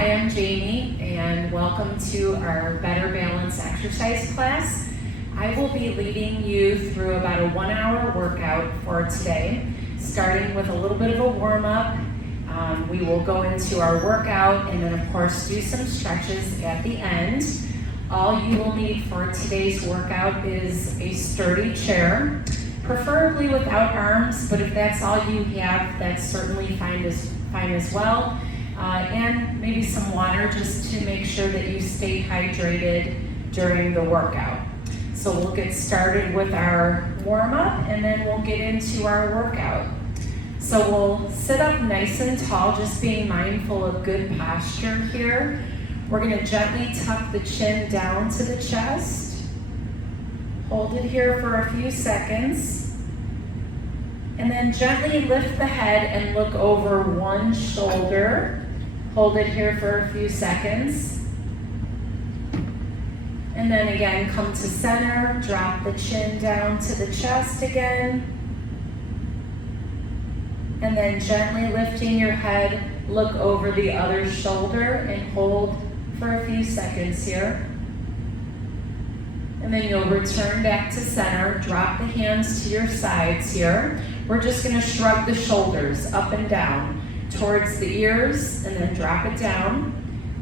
Hi, I'm Jamie, and welcome to our Better Balance exercise class. I will be leading you through about a 1-hour workout for today, starting with a little bit of a warm-up. We will go into our workout and then, of course, do some stretches at the end. All you will need for today's workout is a sturdy chair, preferably without arms, but if that's all you have, that's certainly fine as well. And maybe some water just to make sure that you stay hydrated during the workout. So we'll get started with our warm-up and then we'll get into our workout. So we'll sit up nice and tall, just being mindful of good posture here. We're going to gently tuck the chin down to the chest. Hold it here for a few seconds. And then gently lift the head and look over one shoulder. Hold it here for a few seconds. And then again, come to center, drop the chin down to the chest again. And then gently lifting your head, look over the other shoulder and hold for a few seconds here. And then you'll return back to center, drop the hands to your sides here. We're just gonna shrug the shoulders up and down towards the ears and then drop it down.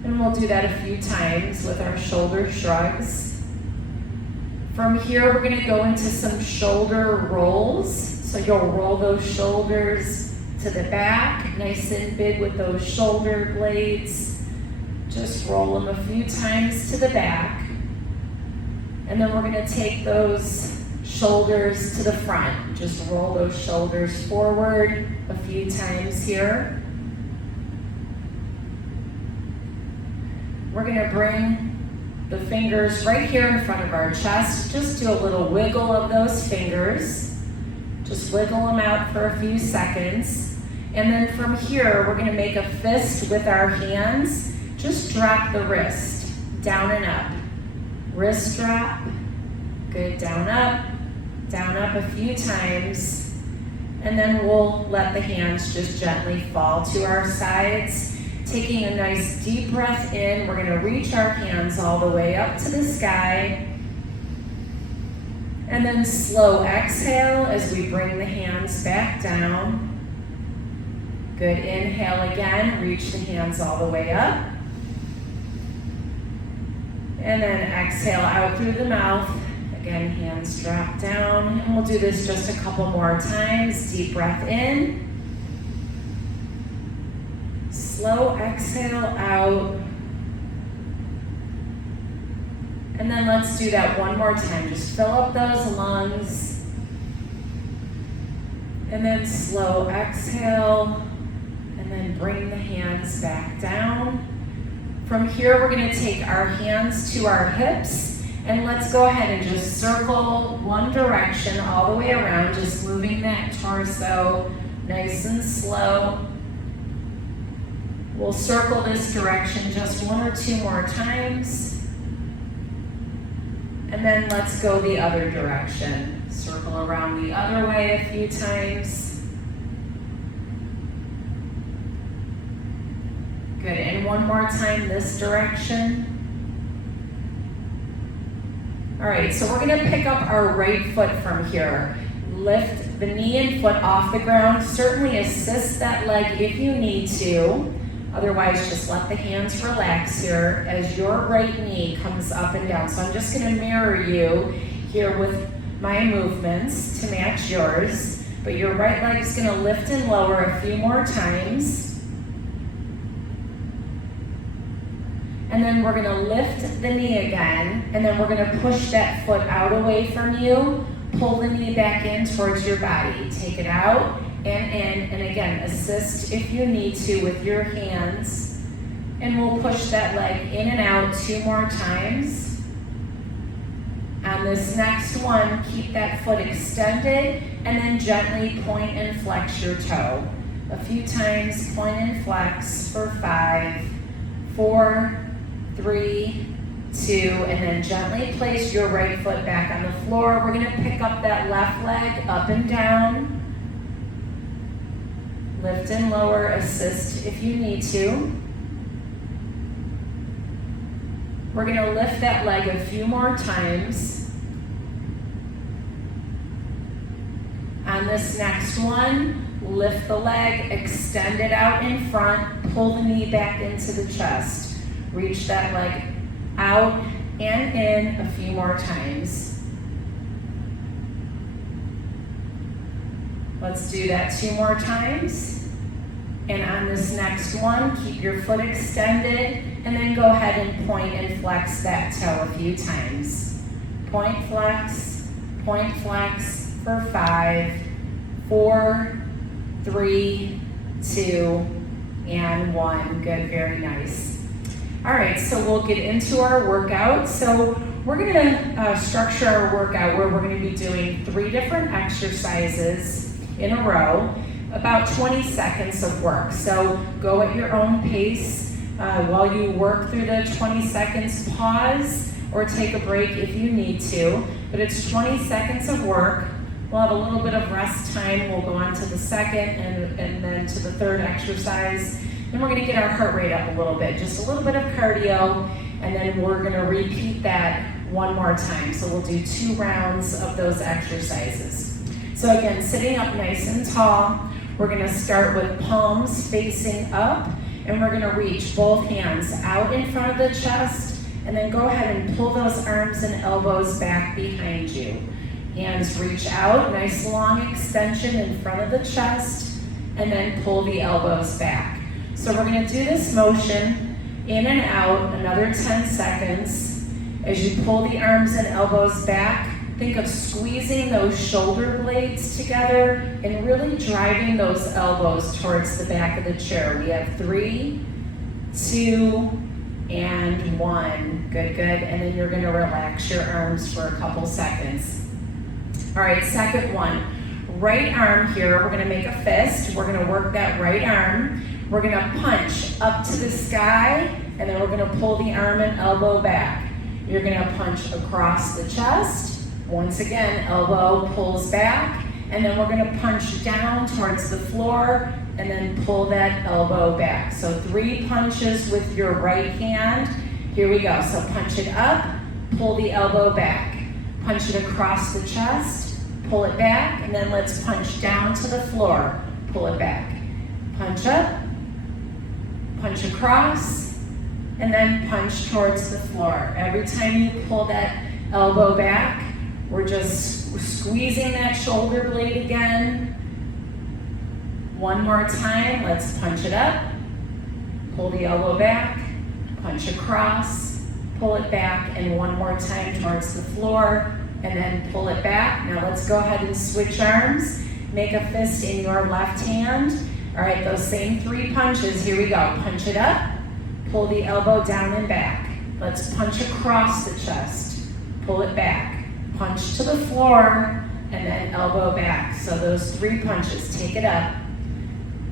And we'll do that a few times with our shoulder shrugs. From here, we're gonna go into some shoulder rolls. So you'll roll those shoulders to the back, nice and big with those shoulder blades. Just roll them a few times to the back. And then we're gonna take those shoulders to the front. Just roll those shoulders forward a few times here. We're gonna bring the fingers right here in front of our chest. Just do a little wiggle of those fingers. Just wiggle them out for a few seconds. And then from here, we're gonna make a fist with our hands. Just drop the wrist, down and up. Wrist drop, good, down up a few times. And then we'll let the hands just gently fall to our sides. Taking a nice deep breath in, we're gonna reach our hands all the way up to the sky. And then slow exhale as we bring the hands back down. Good, inhale again, reach the hands all the way up. And then exhale out through the mouth. Again, hands drop down. And we'll do this just a couple more times. Deep breath in. Slow exhale out. And then let's do that one more time. Just fill up those lungs. And then slow exhale. And then bring the hands back down. From here, we're gonna take our hands to our hips, and let's go ahead and just circle one direction all the way around, just moving that torso nice and slow. We'll circle this direction just one or two more times. And then let's go the other direction. Circle around the other way a few times. Good, and one more time this direction. All right, so we're gonna pick up our right foot from here. Lift the knee and foot off the ground. Certainly assist that leg if you need to. Otherwise, just let the hands relax here as your right knee comes up and down. So I'm just gonna mirror you here with my movements to match yours. But your right leg's gonna lift and lower a few more times. And then we're gonna lift the knee again, and then we're gonna push that foot out away from you, pull the knee back in towards your body. Take it out and in, and again, assist if you need to with your hands. And we'll push that leg in and out 2 more times. On this next one, keep that foot extended, and then gently point and flex your toe. A few times, point and flex for 5, 4, 3, 2, and then gently place your right foot back on the floor. We're gonna pick up that left leg up and down. Lift and lower, assist if you need to. We're gonna lift that leg a few more times. On this next one, lift the leg, extend it out in front, pull the knee back into the chest. Reach that leg out and in a few more times. Let's do that 2 more times. And on this next one, keep your foot extended and then go ahead and point and flex that toe a few times. Point, flex for 5, 4, 3, 2, and 1. Good, very nice. All right, so we'll get into our workout. So we're gonna structure our workout where we're gonna be doing 3 different exercises in a row, about 20 seconds of work. So go at your own pace. While you work through the 20 seconds, pause or take a break if you need to, but it's 20 seconds of work. We'll have a little bit of rest time. We'll go on to the second and then to the third exercise. Then we're gonna get our heart rate up a little bit, just a little bit of cardio, and then we're gonna repeat that 1 more time. So we'll do 2 rounds of those exercises. So again, sitting up nice and tall, we're gonna start with palms facing up, and we're gonna reach both hands out in front of the chest, and then go ahead and pull those arms and elbows back behind you. Hands reach out, nice long extension in front of the chest, and then pull the elbows back. So we're gonna do this motion in and out, another 10 seconds. As you pull the arms and elbows back, think of squeezing those shoulder blades together and really driving those elbows towards the back of the chair. We have 3, 2, and 1. Good, good. And then you're gonna relax your arms for a couple seconds. All right, second one. Right arm here, we're gonna make a fist. We're gonna work that right arm. We're gonna punch up to the sky, and then we're gonna pull the arm and elbow back. You're gonna punch across the chest. Once again, elbow pulls back, and then we're gonna punch down towards the floor, and then pull that elbow back. So 3 punches with your right hand. Here we go. So punch it up, pull the elbow back. Punch it across the chest, pull it back, and then let's punch down to the floor, pull it back. Punch up, punch across, and then punch towards the floor. Every time you pull that elbow back, we're just squeezing that shoulder blade again. 1 more time, let's punch it up, pull the elbow back, punch across, pull it back, and 1 more time towards the floor, and then pull it back. Now let's go ahead and switch arms. Make a fist in your left hand. All right, those same 3 punches, here we go. Punch it up, pull the elbow down and back. Let's punch across the chest, pull it back. Punch to the floor, and then elbow back. So those 3 punches, take it up,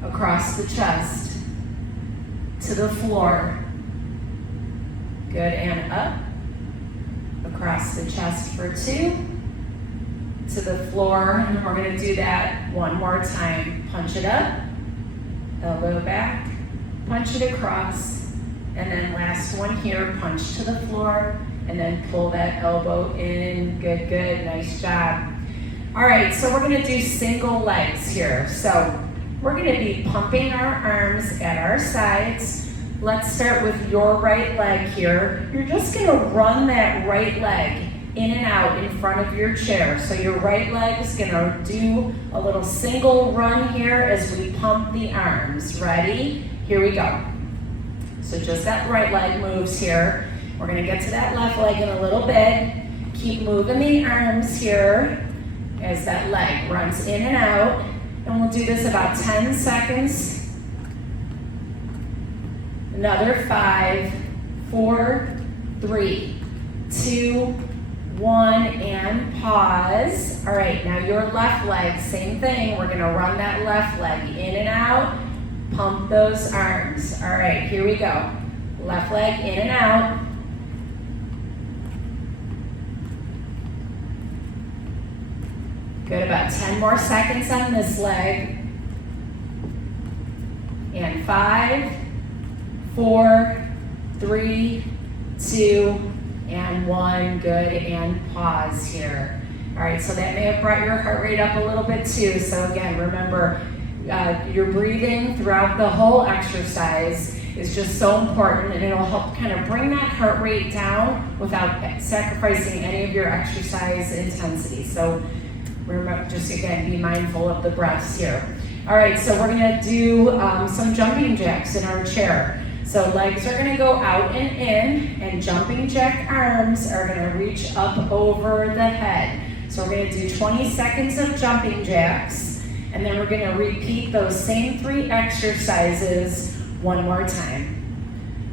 across the chest, to the floor. Good, and up, across the chest for 2, to the floor, and we're gonna do that 1 more time. Punch it up, elbow back, punch it across, and then last one here, punch to the floor, and then pull that elbow in. Good, good, nice job. All right, so we're gonna do single legs here. So we're gonna be pumping our arms at our sides. Let's start with your right leg here. You're just gonna run that right leg in and out in front of your chair. So your right leg is gonna do a little single run here as we pump the arms. Ready? Here we go. So just that right leg moves here. We're gonna get to that left leg in a little bit. Keep moving the arms here as that leg runs in and out. And we'll do this about 10 seconds. Another 5, 4, 3, 2, 1, and pause. All right, now your left leg, same thing. We're gonna run that left leg in and out, pump those arms. All right, here we go. Left leg in and out. Good, about 10 more seconds on this leg. And 5, 4, 3, 2, and 1. Good, and pause here. All right, so that may have brought your heart rate up a little bit too. So again, remember, your breathing throughout the whole exercise is just so important, and it'll help kind of bring that heart rate down without sacrificing any of your exercise intensity. So remember, just again, be mindful of the breaths here. All right, so we're gonna do some jumping jacks in our chair. So legs are gonna go out and in, and jumping jack arms are gonna reach up over the head. So we're gonna do 20 seconds of jumping jacks, and then we're gonna repeat those same 3 exercises one more time.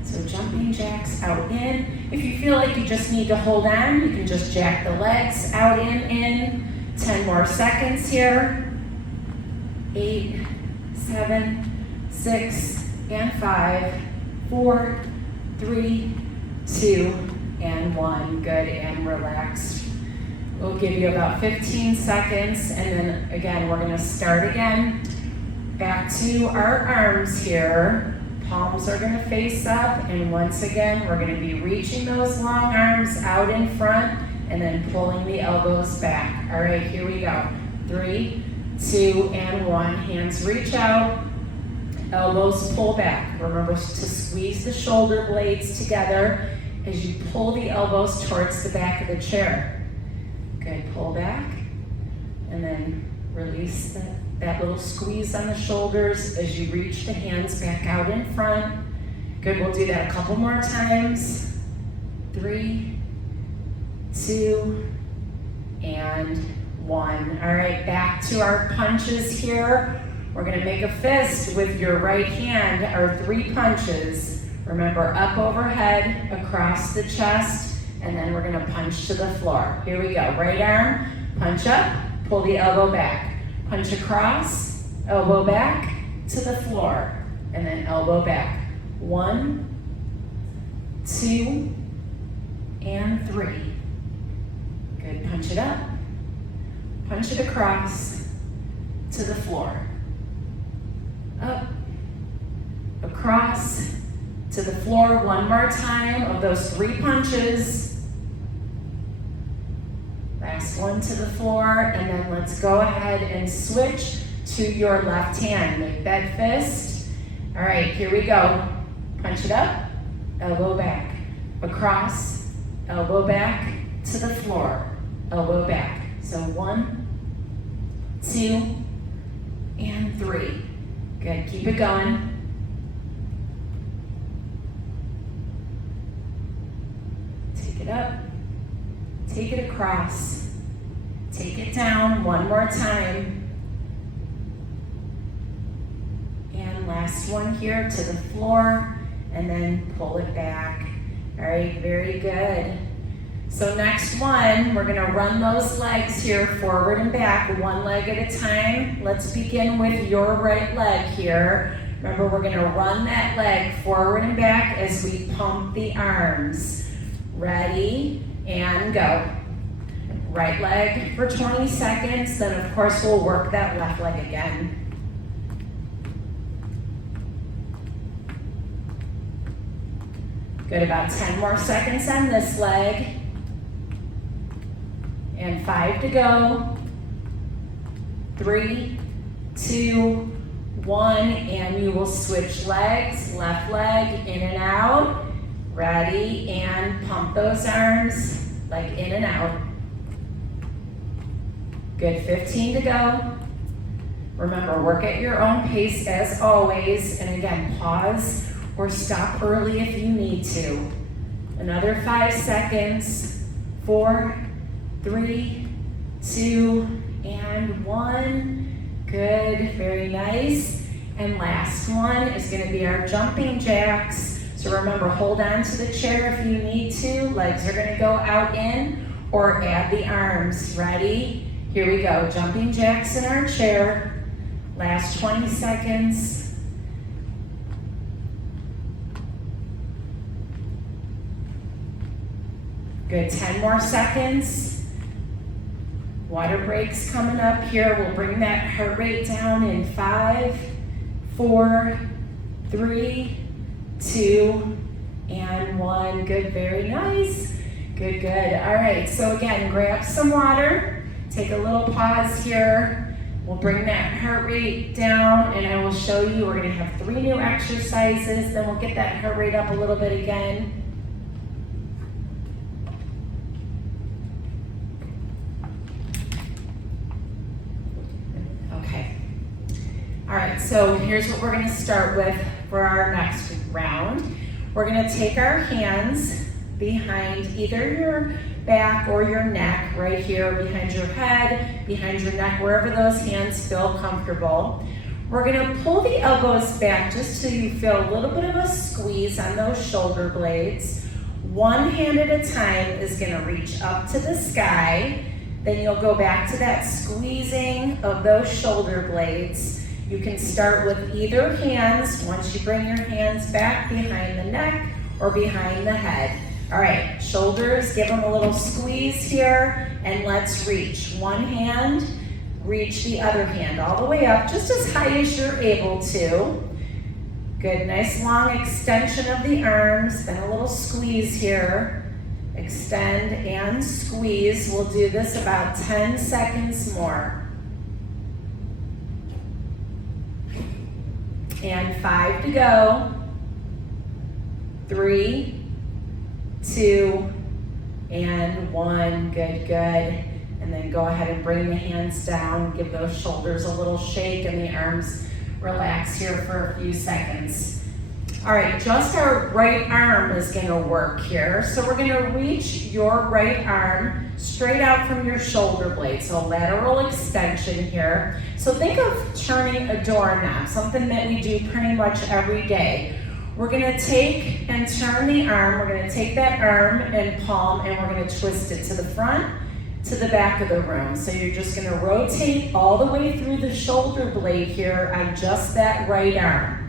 So jumping jacks out in. If you feel like you just need to hold on, you can just jack the legs out and in. 10 more seconds here. 8, 7, 6, and 5, 4, 3, 2, and 1. Good, and relaxed. We'll give you about 15 seconds, and then again, we're gonna start again. Back to our arms here. Palms are gonna face up, and once again, we're gonna be reaching those long arms out in front, and then pulling the elbows back. All right, here we go. 3, 2, and 1. Hands reach out, elbows pull back. Remember to squeeze the shoulder blades together as you pull the elbows towards the back of the chair. Good, pull back, and then release that little squeeze on the shoulders as you reach the hands back out in front. Good, we'll do that a couple more times. 3, 2, and 1. All right, back to our punches here. We're gonna make a fist with your right hand, our 3 punches. Remember, up overhead, across the chest, and then we're gonna punch to the floor. Here we go, right arm, punch up, pull the elbow back. Punch across, elbow back to the floor, and then elbow back. 1, 2, and 3. Good, punch it up, punch it across to the floor. Up, across, to the floor. One more time of those 3 punches. Last one to the floor, and then let's go ahead and switch to your left hand. Make that fist. All right, here we go. Punch it up, elbow back, across, elbow back to the floor, elbow back. So 1, 2, and 3. Good, keep it going. Take it up, take it across, take it down one more time. And last one here to the floor, and then pull it back. All right, very good. So next one, we're gonna run those legs here forward and back, one leg at a time. Let's begin with your right leg here. Remember, we're gonna run that leg forward and back as we pump the arms. Ready, and go. Right leg for 20 seconds, then of course we'll work that left leg again. Good, about 10 more seconds on this leg. And 5 to go. 3, 2, 1, and you will switch legs, left leg, in and out. Ready, and pump those arms, like in and out. Good, 15 to go. Remember, work at your own pace as always, and again, pause or stop early if you need to. Another 5 seconds. 4, 3, 2, and 1. Good, very nice. And last one is gonna be our jumping jacks. So remember, hold on to the chair if you need to. Legs are gonna go out in, or add the arms. Ready? Here we go, jumping jacks in our chair. Last 20 seconds. Good, 10 more seconds. Water breaks coming up here. We'll bring that heart rate down in 5, 4, 3, 2, and 1. Good, very nice. Good, good. All right, so again, grab some water. Take a little pause here. We'll bring that heart rate down, and I will show you. We're going to have 3 new exercises. Then we'll get that heart rate up a little bit again. Okay. All right, so here's what we're going to start with for our next round. We're going to take our hands behind either your back or your neck, right here, behind your head, behind your neck, wherever those hands feel comfortable. We're going to pull the elbows back just so you feel a little bit of a squeeze on those shoulder blades. One hand at a time is going to reach up to the sky. Then you'll go back to that squeezing of those shoulder blades. You can start with either hands once you bring your hands back behind the neck or behind the head. All right, shoulders, give them a little squeeze here, and let's reach. One hand, reach the other hand all the way up, just as high as you're able to. Good, nice long extension of the arms, then a little squeeze here. Extend and squeeze. We'll do this about 10 seconds more. And 5 to go. 3, 2, and 1. Good, good. And then go ahead and bring the hands down. Give those shoulders a little shake and the arms relax here for a few seconds. All right, just our right arm is going to work here. So we're going to reach your right arm straight out from your shoulder blade. So lateral extension here. So think of turning a doorknob, something that we do pretty much every day. We're going to take and turn the arm. We're going to take that arm and palm and we're going to twist it to the front, to the back of the room. So you're just going to rotate all the way through the shoulder blade here on just that right arm.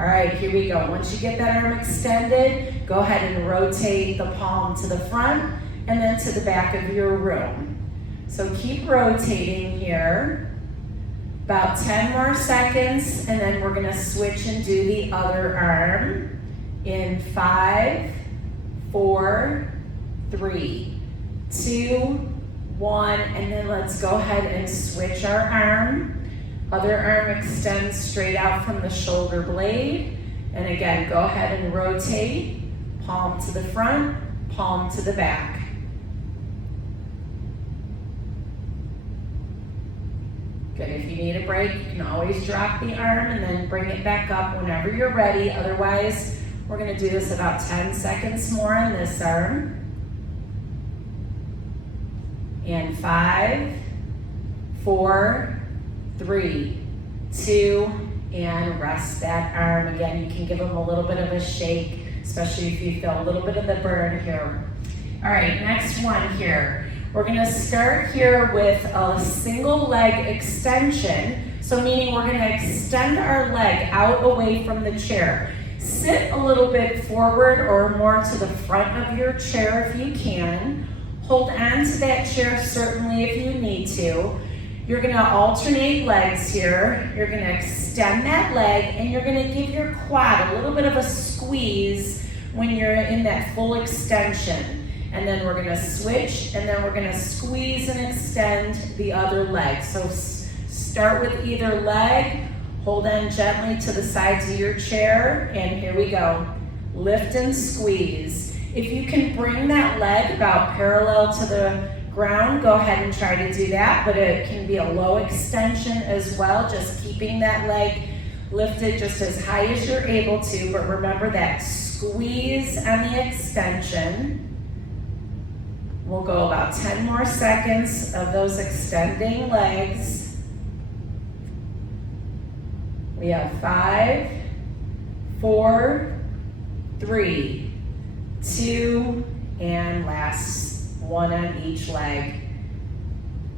All right, here we go. Once you get that arm extended, go ahead and rotate the palm to the front and then to the back of your room. So keep rotating here. About 10 more seconds, and then we're gonna switch and do the other arm in 5, 4, 3, 2, 1, and then let's go ahead and switch our arm. Other arm extends straight out from the shoulder blade. And again, go ahead and rotate, palm to the front, palm to the back. Good, if you need a break, you can always drop the arm and then bring it back up whenever you're ready. Otherwise, we're gonna do this about 10 seconds more on this arm. And 5, 4, 3, 2, and rest that arm. Again, you can give them a little bit of a shake, especially if you feel a little bit of the burn here. All right, next one here. We're gonna start here with a single leg extension. So meaning we're gonna extend our leg out away from the chair. Sit a little bit forward or more to the front of your chair if you can. Hold on to that chair certainly if you need to. You're gonna alternate legs here. You're gonna extend that leg and you're gonna give your quad a little bit of a squeeze when you're in that full extension. And then we're gonna switch and then we're gonna squeeze and extend the other leg. So start with either leg, hold on gently to the sides of your chair, and here we go. Lift and squeeze. If you can bring that leg about parallel to the ground, go ahead and try to do that, but it can be a low extension as well, just keeping that leg lifted just as high as you're able to, but remember that squeeze on the extension. We'll go about 10 more seconds of those extending legs. We have 5, 4, 3, 2, and last one on each leg.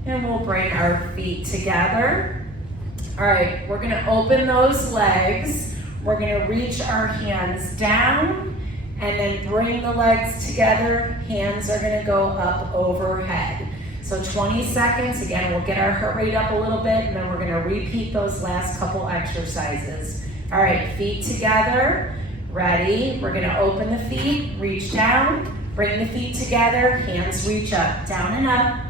And we'll bring our feet together. All right, we're gonna open those legs. We're gonna reach our hands down and then bring the legs together. Hands are gonna go up overhead. So 20 seconds, again, we'll get our heart rate up a little bit and then we're gonna repeat those last couple exercises. All right, feet together, Ready? We're gonna open the feet, reach down, bring the feet together, hands reach up, down and up.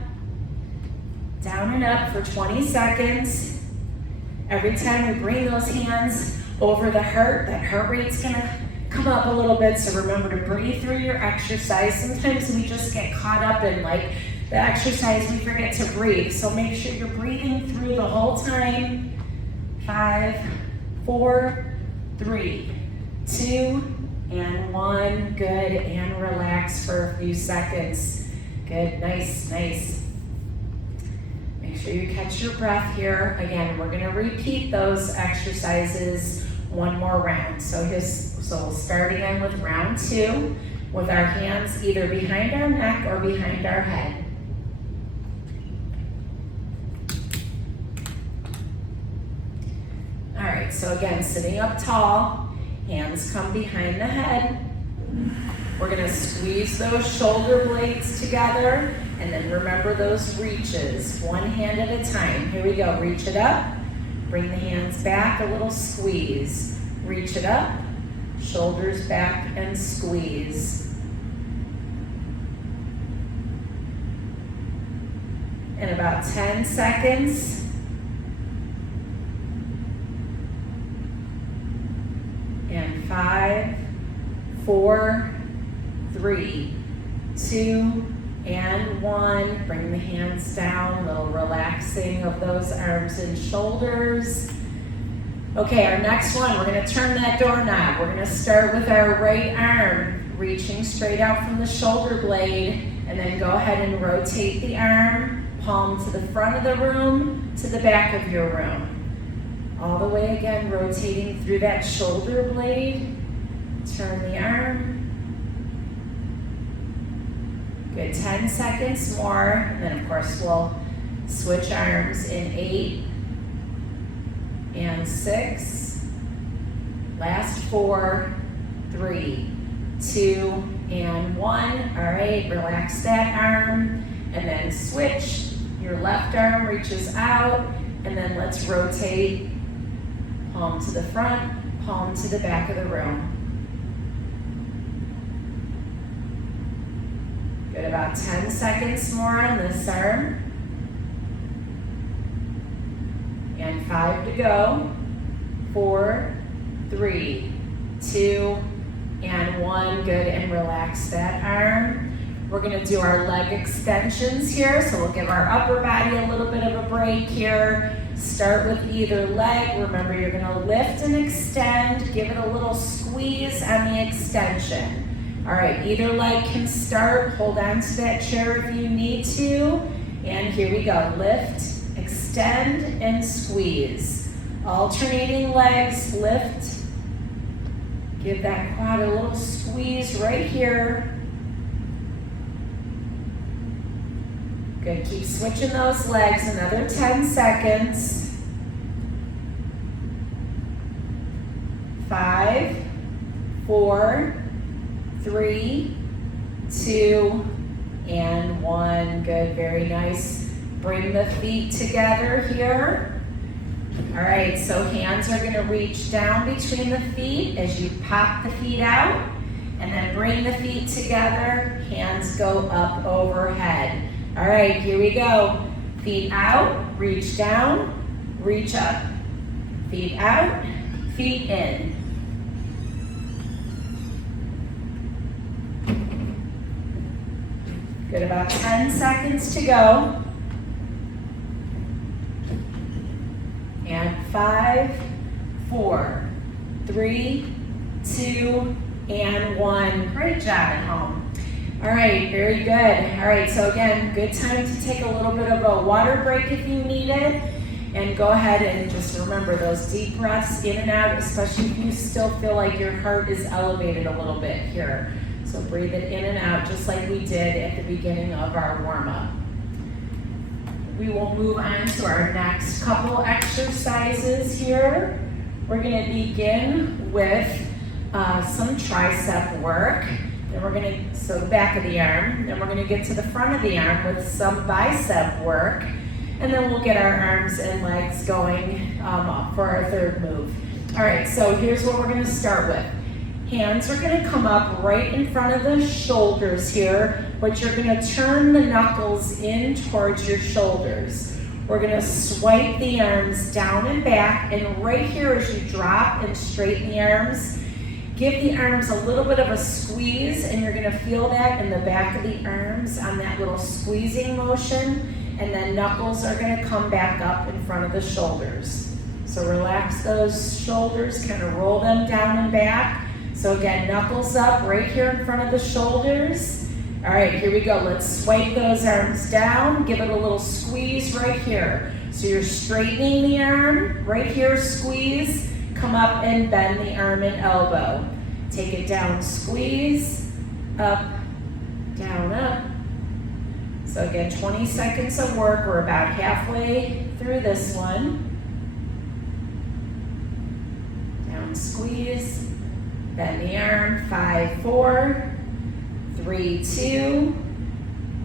Down and up for 20 seconds. Every time we bring those hands over the heart, that heart rate's gonna come up a little bit, so remember to breathe through your exercise. Sometimes we just get caught up in like the exercise, we forget to breathe. So make sure you're breathing through the whole time. 5, 4, 3, 2, and 1. Good, and relax for a few seconds. Good, nice, nice. Make sure you catch your breath here. Again, we're gonna repeat those exercises one more round. So we'll start again with round 2 with our hands either behind our neck or behind our head. All right, so again, sitting up tall, hands come behind the head. We're gonna squeeze those shoulder blades together, and then remember those reaches, one hand at a time. Here we go, reach it up, bring the hands back, a little squeeze. Reach it up, shoulders back and squeeze. In about 10 seconds. And 5, 4, 3, 2, and 1. Bring the hands down, a little relaxing of those arms and shoulders. Okay, our next one, we're gonna turn that doorknob. We're gonna start with our right arm, reaching straight out from the shoulder blade, and then go ahead and rotate the arm, palm to the front of the room, to the back of your room. All the way again, rotating through that shoulder blade. Turn the arm. Good, 10 seconds more. And then of course we'll switch arms in 8 and 6. Last 4, 3, 2, and 1. All right, relax that arm. And then switch. Your left arm reaches out. And then let's rotate. Palm to the front, palm to the back of the room. Good, about 10 seconds more on this arm. And 5 to go. 4, 3, 2, and 1. Good, and relax that arm. We're gonna do our leg extensions here, so we'll give our upper body a little bit of a break here. Start with either leg. Remember, you're gonna lift and extend. Give it a little squeeze on the extension. All right, either leg can start. Hold on to that chair if you need to. And here we go. Lift, extend, and squeeze. Alternating legs, lift. Give that quad a little squeeze right here. Good, keep switching those legs, another 10 seconds. 5, 4, 3, 2, and 1. Good, very nice. Bring the feet together here. All right, so hands are gonna reach down between the feet as you pop the feet out, and then bring the feet together, hands go up overhead. All right, here we go. Feet out, reach down, reach up. Feet out, feet in. Good, about 10 seconds to go. And 5, 4, 3, 2, and 1. Great job at home. All right, very good. All right, so again, good time to take a little bit of a water break if you need it. And go ahead and just remember those deep breaths in and out, especially if you still feel like your heart is elevated a little bit here. So breathe it in and out just like we did at the beginning of our warm-up. We will move on to our next couple exercises here. We're gonna begin with some tricep work. Then we're gonna, so the back of the arm. Then we're gonna get to the front of the arm with some bicep work. And then we'll get our arms and legs going for our third move. All right, so here's what we're gonna start with. Hands are gonna come up right in front of the shoulders here, but you're gonna turn the knuckles in towards your shoulders. We're gonna swipe the arms down and back, and right here as you drop and straighten the arms, give the arms a little bit of a squeeze, and you're gonna feel that in the back of the arms on that little squeezing motion, and then knuckles are gonna come back up in front of the shoulders. So relax those shoulders, kind of roll them down and back. So again, knuckles up right here in front of the shoulders. All right, here we go. Let's swipe those arms down. Give it a little squeeze right here. So you're straightening the arm, right here, squeeze. Come up and bend the arm and elbow. Take it down, squeeze, up, down, up. So again, 20 seconds of work. We're about halfway through this one. Down, squeeze. Bend the arm, 5, 4, 3, 2,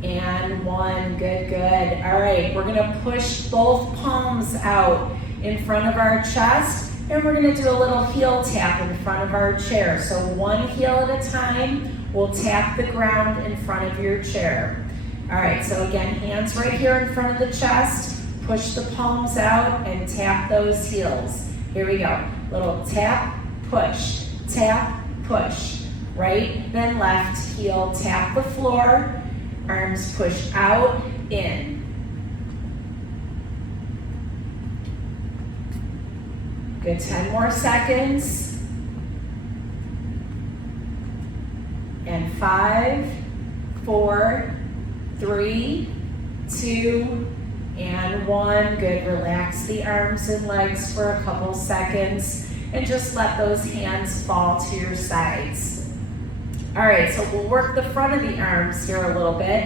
and 1. Good, good. All right, we're gonna push both palms out in front of our chest, and we're gonna do a little heel tap in front of our chair. So one heel at a time, we'll tap the ground in front of your chair. All right, so again, hands right here in front of the chest, push the palms out and tap those heels. Here we go, little tap, push. Tap, push, right, then left, heel, tap the floor, arms push out, in. Good, 10 more seconds. And 5, 4, 3, 2, and 1. Good, relax the arms and legs for a couple seconds. And just let those hands fall to your sides. All right, so we'll work the front of the arms here a little bit.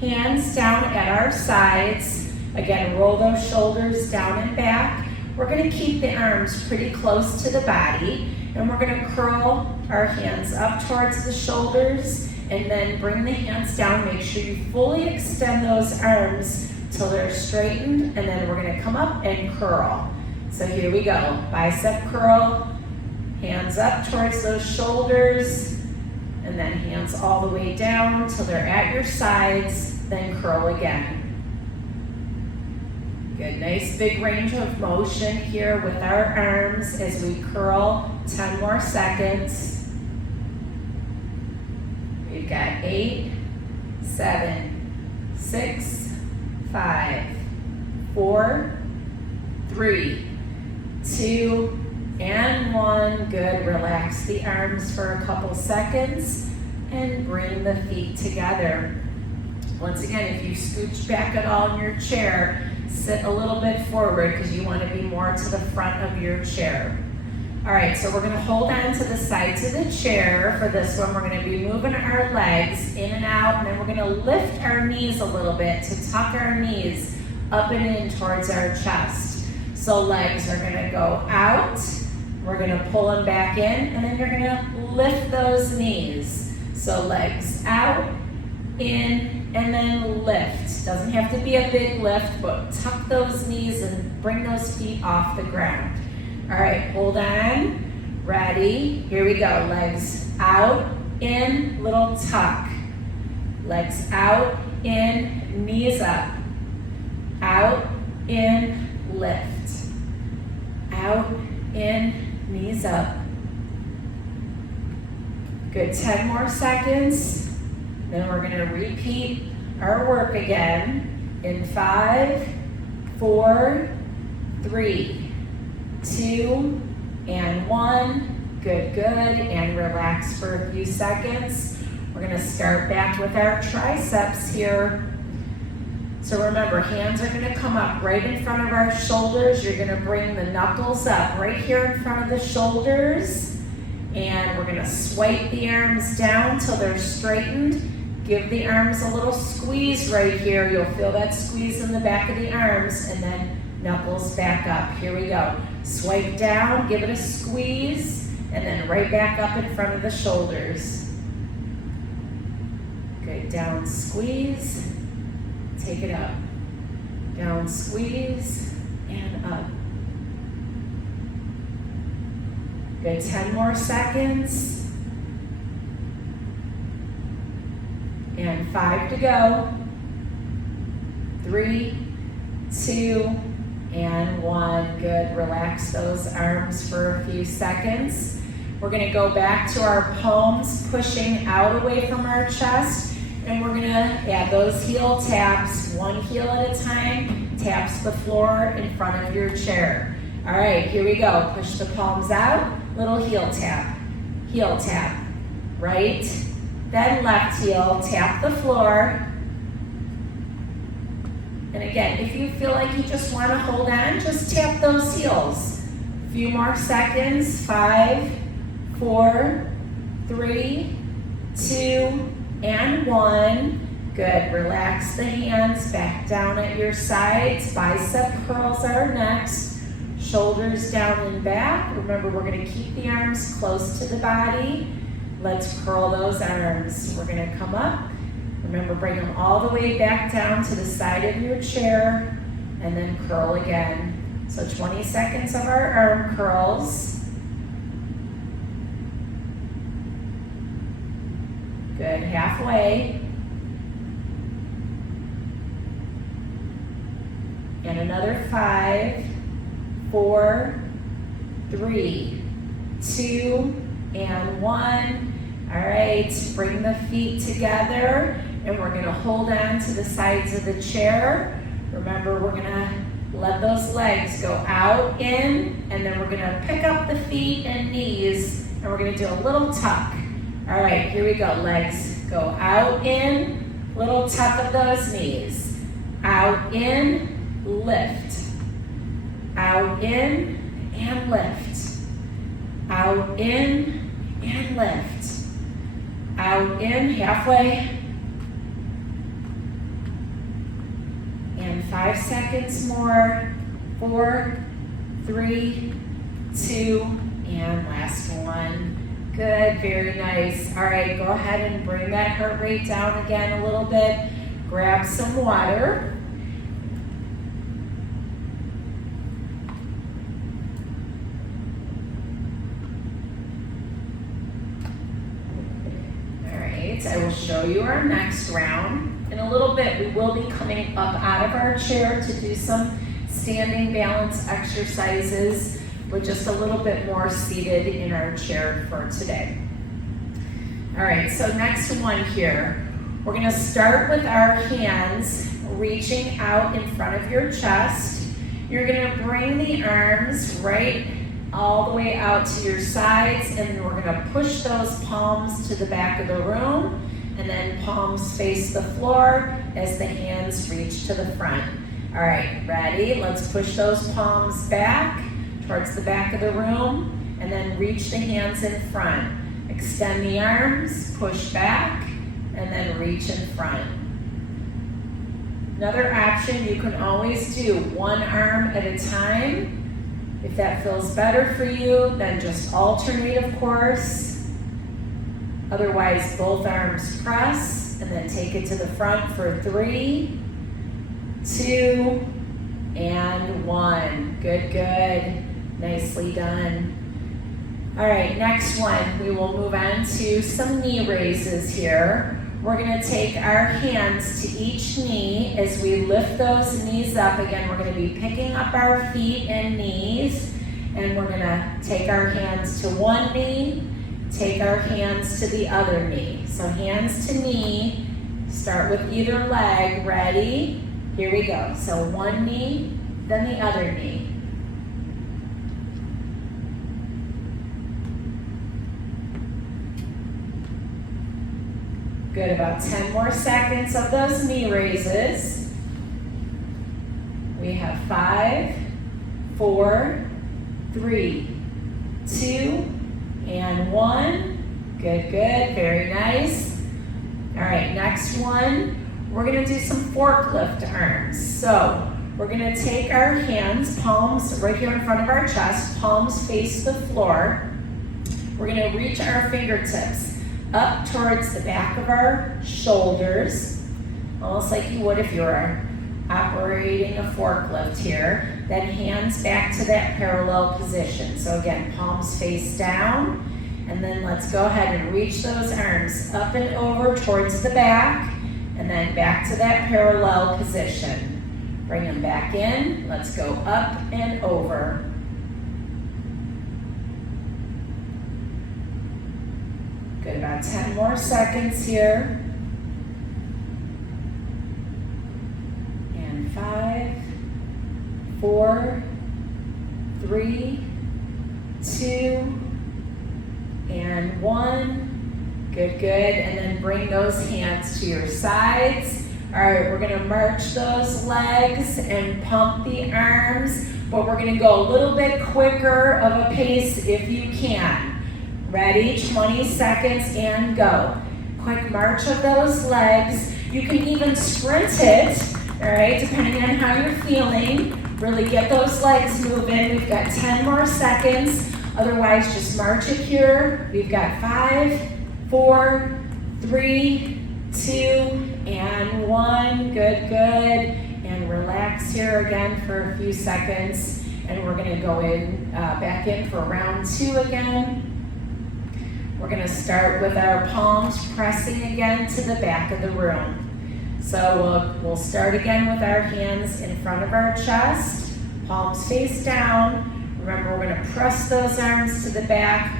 Hands down at our sides. Again, roll those shoulders down and back. We're gonna keep the arms pretty close to the body, and we're gonna curl our hands up towards the shoulders, and then bring the hands down. Make sure you fully extend those arms till they're straightened, and then we're gonna come up and curl. So here we go, bicep curl, hands up towards those shoulders, and then hands all the way down till they're at your sides, then curl again. Good, nice big range of motion here with our arms as we curl, 10 more seconds. We've got 8, 7, 6, 5, 4, 3, 2, and 1. Good, relax the arms for a couple seconds and bring the feet together. Once again, if you scooch back at all in your chair, sit a little bit forward because you want to be more to the front of your chair. All right, so we're going to hold on to the sides of the chair for this one. We're going to be moving our legs in and out, and then we're going to lift our knees a little bit to tuck our knees up and in towards our chest. So legs are gonna go out, we're gonna pull them back in, and then you're gonna lift those knees. So legs out, in, and then lift. Doesn't have to be a big lift, but tuck those knees and bring those feet off the ground. All right, hold on, ready, here we go. Legs out, in, little tuck. Legs out, in, knees up. Out, in, lift. Out, in, knees up. Good, 10 more seconds. Then we're gonna repeat our work again in 5, 4, 3, 2, and 1. Good, good, and relax for a few seconds. We're gonna start back with our triceps here. So remember, hands are gonna come up right in front of our shoulders. You're gonna bring the knuckles up right here in front of the shoulders. And we're gonna swipe the arms down till they're straightened. Give the arms a little squeeze right here. You'll feel that squeeze in the back of the arms, and then knuckles back up. Here we go. Swipe down, give it a squeeze, and then right back up in front of the shoulders. Good, down, squeeze. Take it up. Down, squeeze, and up. Good, 10 more seconds. and 5 to go. 3, 2, and 1. Good. Relax those arms for a few seconds. We're going to go back to our palms pushing out away from our chest, and we're going to add those heel taps, one heel at a time, taps the floor in front of your chair. All right, here we go. Push the palms out, little heel tap, right, then left heel, tap the floor. And again, if you feel like you just want to hold on, just tap those heels. A few more seconds. 5, 4, 3, 2, and 1. Good. Relax the hands back down at your sides. Bicep curls are next. Shoulders down and back. Remember, we're going to keep the arms close to the body. Let's curl those arms. We're going to come up. Remember, bring them all the way back down to the side of your chair and then curl again. So 20 seconds of our arm curls. Good, halfway. And another 5, 4, 3, 2, and 1. All right, bring the feet together, and we're gonna hold on to the sides of the chair. Remember, we're gonna let those legs go out, in, and then we're gonna pick up the feet and knees, and we're gonna do a little tuck. All right, here we go. Legs go out, in, little tuck of those knees. Out, in, lift. Out, in, and lift. Out, in, and lift. Out, in, halfway. And 5 seconds more. 4, 3, 2, and last one. Good, very nice. All right, go ahead and bring that heart rate down again a little bit. Grab some water. All right, I will show you our next round. In a little bit, we will be coming up out of our chair to do some standing balance exercises. We're just a little bit more seated in our chair for today. All right, so next one here. We're gonna start with our hands reaching out in front of your chest. You're gonna bring the arms right all the way out to your sides, and we're gonna push those palms to the back of the room, and then palms face the floor as the hands reach to the front. All right, ready? Let's push those palms back towards the back of the room, and then reach the hands in front. Extend the arms, push back, and then reach in front. Another option, you can always do one arm at a time. If that feels better for you, then just alternate, of course. Otherwise, both arms press, and then take it to the front for 3, 2, and 1. Good, good. Nicely done. All right, next one, we will move on to some knee raises here. We're gonna take our hands to each knee as we lift those knees up. Again, we're gonna be picking up our feet and knees, and we're gonna take our hands to one knee, take our hands to the other knee. So hands to knee, start with either leg, ready? Here we go. So one knee, then the other knee. Good, about 10 more seconds of those knee raises. We have 5, 4, 3, 2, and 1. Good, good, very nice. All right, next one, we're gonna do some forklift arms. So we're gonna take our hands, palms right here in front of our chest, palms face the floor. We're gonna reach our fingertips up towards the back of our shoulders, almost like you would if you were operating a forklift here. Then hands back to that parallel position. So again, palms face down, and then let's let's go ahead and reach those arms up and over towards the back, and then back to that parallel position. Bring them back in. Let's go up and over. Good, about 10 more seconds here. And 5, 4, 3, 2, and 1. Good, good. And then bring those hands to your sides. All right, we're gonna march those legs and pump the arms, but we're gonna go a little bit quicker of a pace if you can. Ready, 20 seconds and go. Quick march of those legs. You can even sprint it, all right, depending on how you're feeling. Really get those legs moving. We've got 10 more seconds. Otherwise, just march it here. We've got 5, 4, 3, 2, and 1. Good, good. And relax here again for a few seconds. And we're gonna go in, back in for round 2 again. We're gonna start with our palms pressing again to the back of the room. So we'll start again with our hands in front of our chest, palms face down. Remember, we're gonna press those arms to the back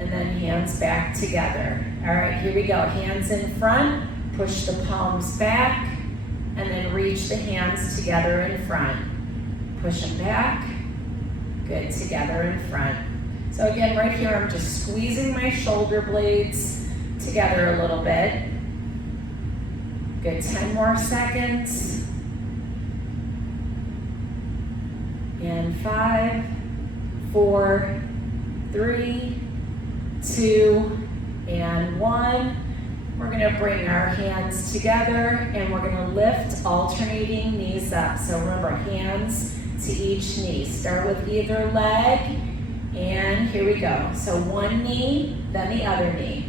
and then hands back together. All right, here we go. Hands in front, push the palms back, and then reach the hands together in front. Push them back, good, together in front. So again, right here, I'm just squeezing my shoulder blades together a little bit. Good, 10 more seconds. And 5, 4, 3, 2, and 1. We're gonna bring our hands together and we're gonna lift alternating knees up. So remember, hands to each knee. Start with either leg. And here we go. So one knee, then the other knee.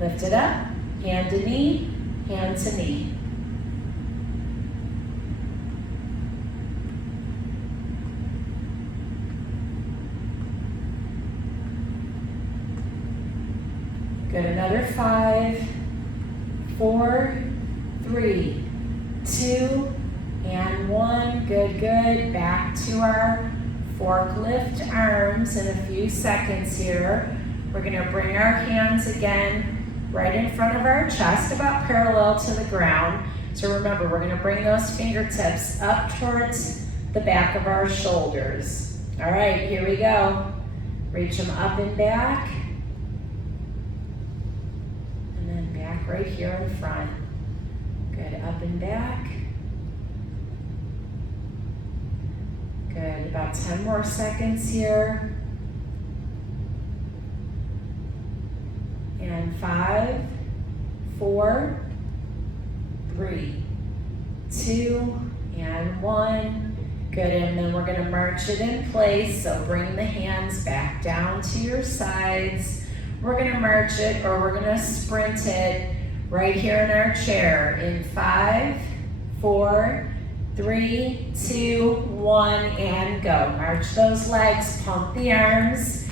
Lift it up, hand to knee, hand to knee. Good, another 5, 4, 3, 2, and 1. Good, good. Back to our forklift arms in a few seconds here. We're gonna bring our hands again right in front of our chest, about parallel to the ground. So remember, we're gonna bring those fingertips up towards the back of our shoulders. All right, here we go. Reach them up and back. And then back right here in front. Good, up and back. Good, about 10 more seconds here. And 5, 4, 3, 2, and 1. Good, and then we're gonna march it in place. So bring the hands back down to your sides. We're gonna march it, or we're gonna sprint it right here in our chair in 5, 4, 3, 2, 1, and go. March those legs, pump the arms.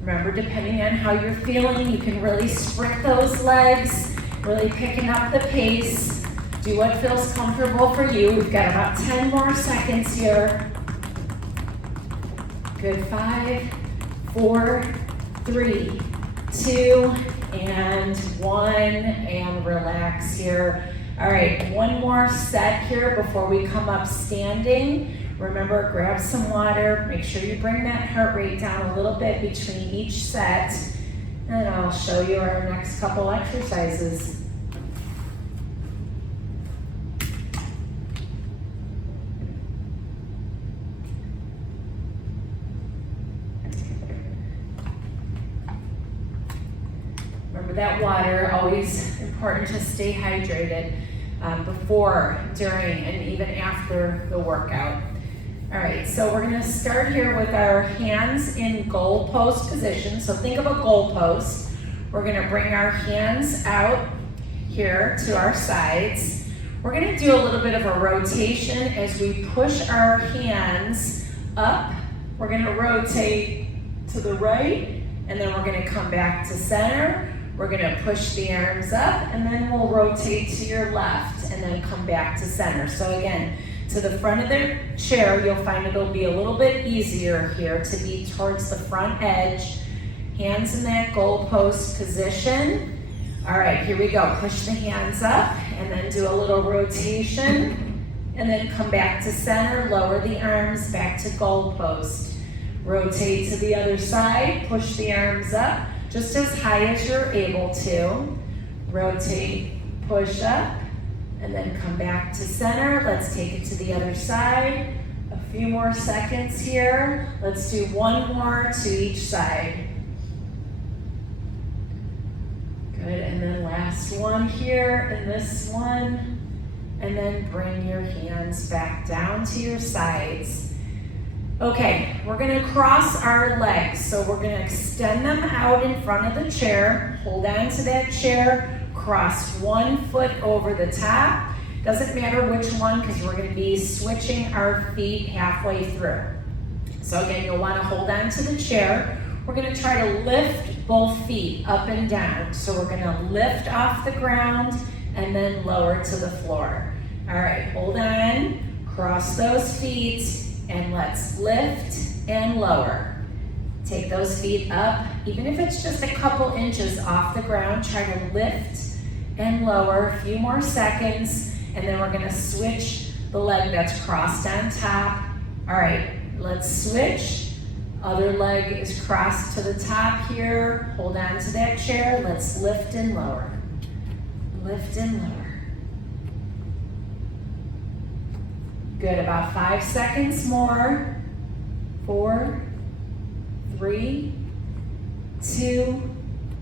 Remember, depending on how you're feeling, you can really sprint those legs, really picking up the pace. Do what feels comfortable for you. We've got about 10 more seconds here. Good, 5, 4, 3, 2, and 1, and relax here. All right, one more set here before we come up standing. Remember, grab some water. Make sure you bring that heart rate down a little bit between each set. And I'll show you our next couple exercises. Remember that water, always important to stay hydrated before, during, and even after the workout. All right, so we're gonna start here with our hands in goalpost position. So think of a goalpost. We're gonna bring our hands out here to our sides. We're gonna do a little bit of a rotation as we push our hands up. We're gonna rotate to the right and then we're gonna come back to center. We're gonna push the arms up, and then we'll rotate to your left, and then come back to center. So again, to the front of the chair, you'll find it'll be a little bit easier here to be towards the front edge. Hands in that goalpost position. All right, here we go. Push the hands up, and then do a little rotation, and then come back to center, lower the arms, back to goalpost. Rotate to the other side, push the arms up, just as high as you're able to. Rotate, push up, and then come back to center. Let's take it to the other side. A few more seconds here. Let's do one more to each side. Good, and then last one here, and this one. And then bring your hands back down to your sides. Okay, we're gonna cross our legs. So we're gonna extend them out in front of the chair, hold on to that chair, cross one foot over the top. Doesn't matter which one, because we're gonna be switching our feet halfway through. So again, you'll wanna hold on to the chair. We're gonna try to lift both feet up and down. So we're gonna lift off the ground and then lower to the floor. All right, hold on, cross those feet, and let's lift and lower. Take those feet up, even if it's just a couple inches off the ground, try to lift and lower. A few more seconds, and then we're gonna switch the leg that's crossed on top. All right, let's switch. Other leg is crossed to the top here. Hold on to that chair. Let's lift and lower. Lift and lower. Good, about 5 seconds more. 4, 3, 2,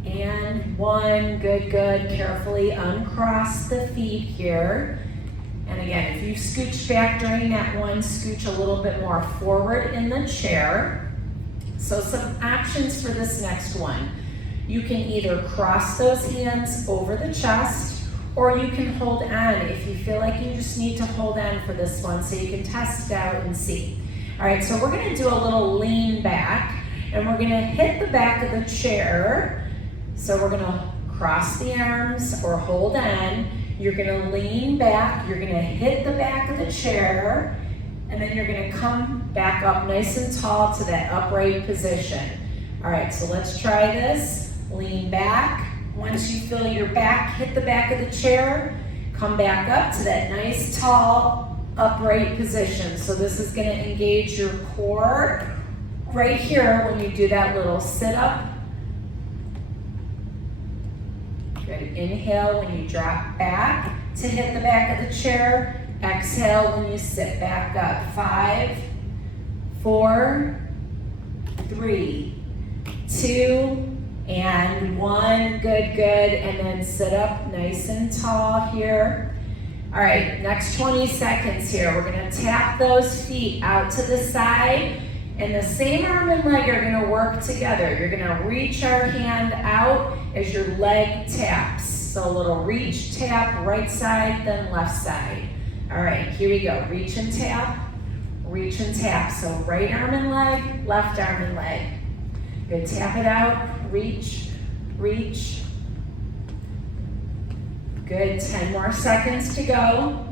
and 1. Good, good. Carefully uncross the feet here. And again, if you scooch back during that one, scooch a little bit more forward in the chair. So some options for this next one. You can either cross those hands over the chest, or you can hold on if you feel like you just need to hold on for this one so you can test it out and see. All right, so we're gonna do a little lean back, and we're gonna hit the back of the chair. So we're gonna cross the arms or hold on. You're gonna lean back, you're gonna hit the back of the chair, and then you're gonna come back up nice and tall to that upright position. All right, so let's try this. Lean back. Once you feel your back hit the back of the chair, come back up to that nice, tall, upright position. So this is gonna engage your core right here when you do that little sit-up. Good, inhale when you drop back to hit the back of the chair. Exhale when you sit back up. 5, 4, 3, 2, and 1. Good, good. And then sit up nice and tall here. All right, next 20 seconds here. We're gonna tap those feet out to the side, and the same arm and leg are gonna work together. You're gonna reach our hand out as your leg taps. So a little reach, tap, right side, then left side. All right, here we go. Reach and tap, reach and tap. So right arm and leg, left arm and leg. Good, tap it out, reach, reach. Good, 10 more seconds to go.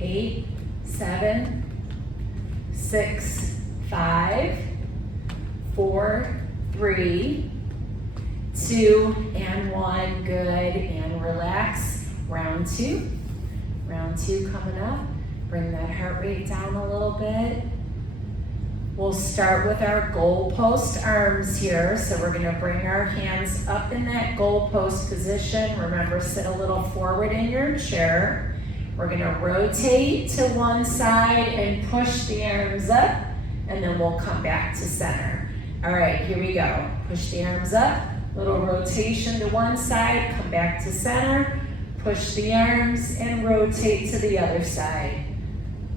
8, 7, 6, 5, 4, 3, 2, and 1. Good, and relax. Round 2. Round 2 coming up. Bring that heart rate down a little bit. We'll start with our goalpost arms here. So we're gonna bring our hands up in that goalpost position. Remember, sit a little forward in your chair. We're gonna rotate to one side and push the arms up, and then we'll come back to center. All right, here we go. Push the arms up, little rotation to one side, come back to center, push the arms, and rotate to the other side.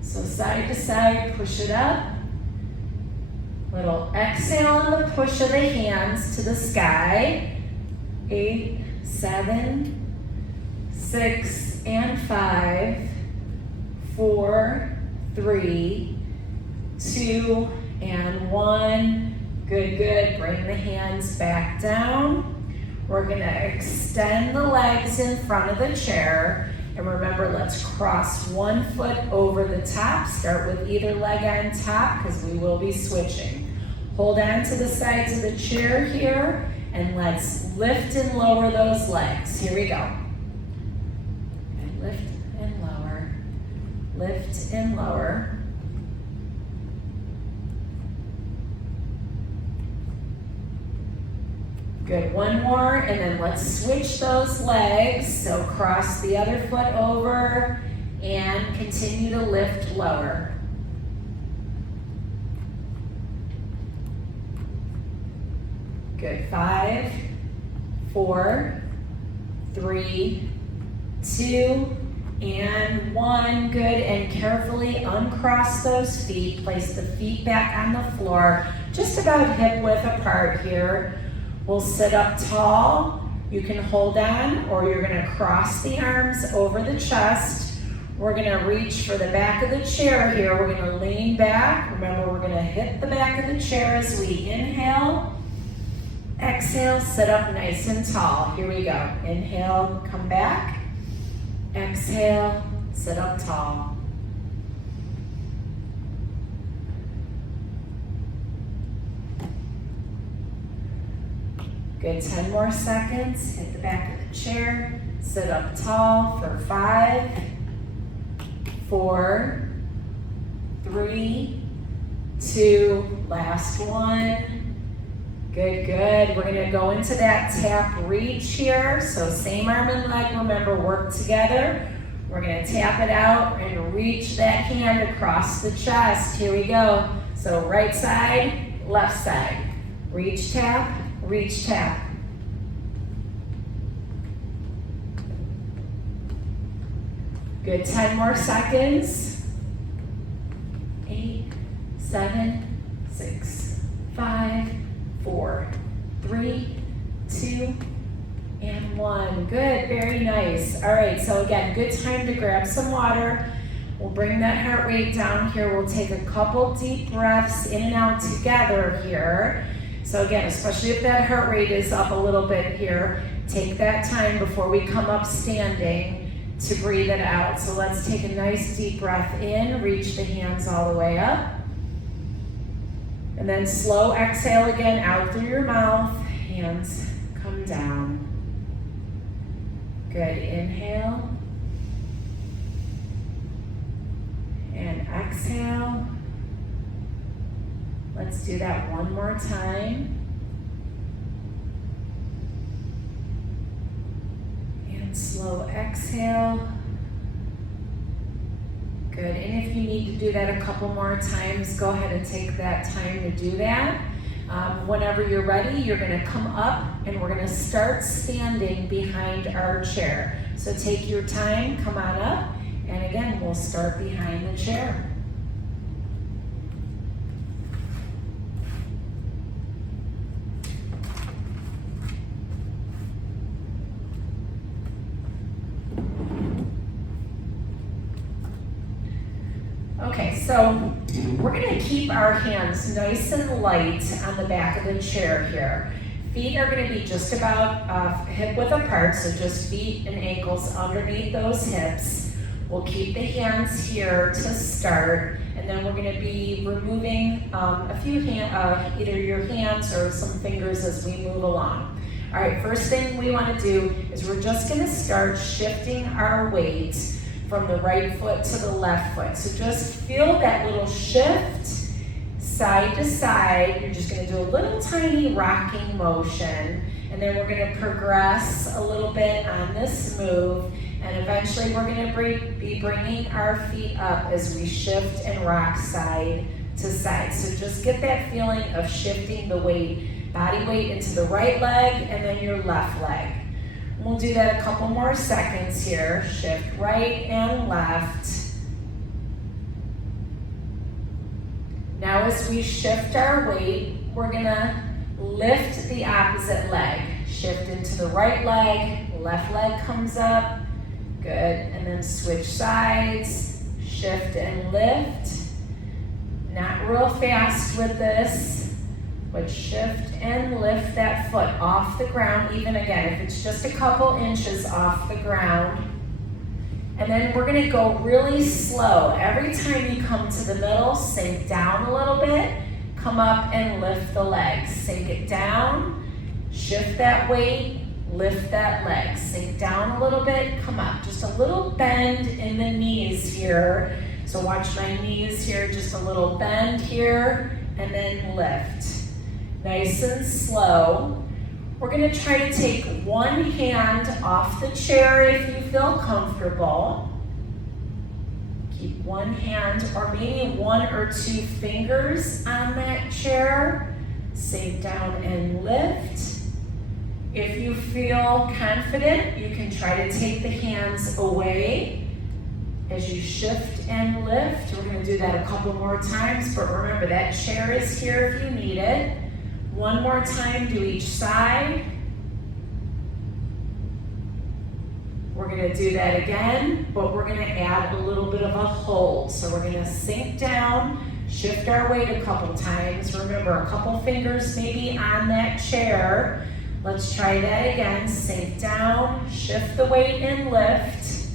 So side to side, push it up. Little exhale on the push of the hands to the sky. 8, 7, 6, and 5, 4, 3, 2, and 1. Good, good. Bring the hands back down. We're gonna extend the legs in front of the chair. And remember, let's cross one foot over the top. Start with either leg on top because we will be switching. Hold on to the sides of the chair here and let's lift and lower those legs. Here we go. And lift and lower. Lift and lower. Good, one more, and then let's switch those legs. So cross the other foot over and continue to lift lower. Good, 5, 4, 3, 2, and 1. Good, and carefully uncross those feet. Place the feet back on the floor, just about hip width apart here. We'll sit up tall. You can hold on, or you're gonna cross the arms over the chest. We're gonna reach for the back of the chair here. We're gonna lean back. Remember, we're gonna hit the back of the chair as we inhale. Exhale, sit up nice and tall. Here we go. Inhale, come back. Exhale, sit up tall. Good, 10 more seconds. Hit the back of the chair. Sit up tall for 5, 4, 3, 2, last one. Good, good. We're gonna go into that tap reach here. So same arm and leg, remember, work together. We're gonna tap it out and reach that hand across the chest. Here we go. So right side, left side. Reach, tap, reach, tap. Good, 10 more seconds. 8, 7, 6, 5, 4, 3, 2, and 1. Good, very nice. All right, so again, good time to grab some water. We'll bring that heart rate down here. We'll take a couple deep breaths in and out together here. So again, especially if that heart rate is up a little bit here, take that time before we come up standing to breathe it out. So let's take a nice deep breath in, reach the hands all the way up. And then slow exhale again out through your mouth, hands come down. Good, inhale. And exhale. Let's do that one more time. And slow exhale. Good, and if you need to do that a couple more times, go ahead and take that time to do that. Whenever you're ready, you're gonna come up and we're gonna start standing behind our chair. So take your time, come on up, and again, we'll start behind the chair. Okay, so we're gonna keep our hands nice and light on the back of the chair here. Feet are gonna be just about hip width apart, so just feet and ankles underneath those hips. We'll keep the hands here to start, and then we're gonna be removing a few either your hands or some fingers as we move along. All right, first thing we wanna do is we're just gonna start shifting our weight from the right foot to the left foot. So just feel that little shift side to side. You're just gonna do a little tiny rocking motion, and then we're gonna progress a little bit on this move, and eventually we're gonna be bringing our feet up as we shift and rock side to side. So just get that feeling of shifting the weight, body weight into the right leg and then your left leg. We'll do that a couple more seconds here. Shift right and left. Now as we shift our weight, we're gonna lift the opposite leg. Shift into the right leg, left leg comes up. Good, and then switch sides, shift and lift. Not real fast with this. but shift and lift that foot off the ground, even again, if it's just a couple inches off the ground. And then we're gonna go really slow. Every time you come to the middle, sink down a little bit, come up and lift the legs. Sink it down, shift that weight, lift that leg. Sink down a little bit, come up. Just a little bend in the knees here. So watch my knees here, just a little bend here, and then lift. Nice and slow. We're gonna try to take one hand off the chair if you feel comfortable. Keep one hand or maybe one or two fingers on that chair. Sink down and lift. If you feel confident, you can try to take the hands away as you shift and lift. We're gonna do that a couple more times, but remember that chair is here if you need it. One more time, do each side. We're gonna do that again, but we're gonna add a little bit of a hold. So we're gonna sink down, shift our weight a couple times. Remember, a couple fingers maybe on that chair. Let's try that again. Sink down, shift the weight and lift.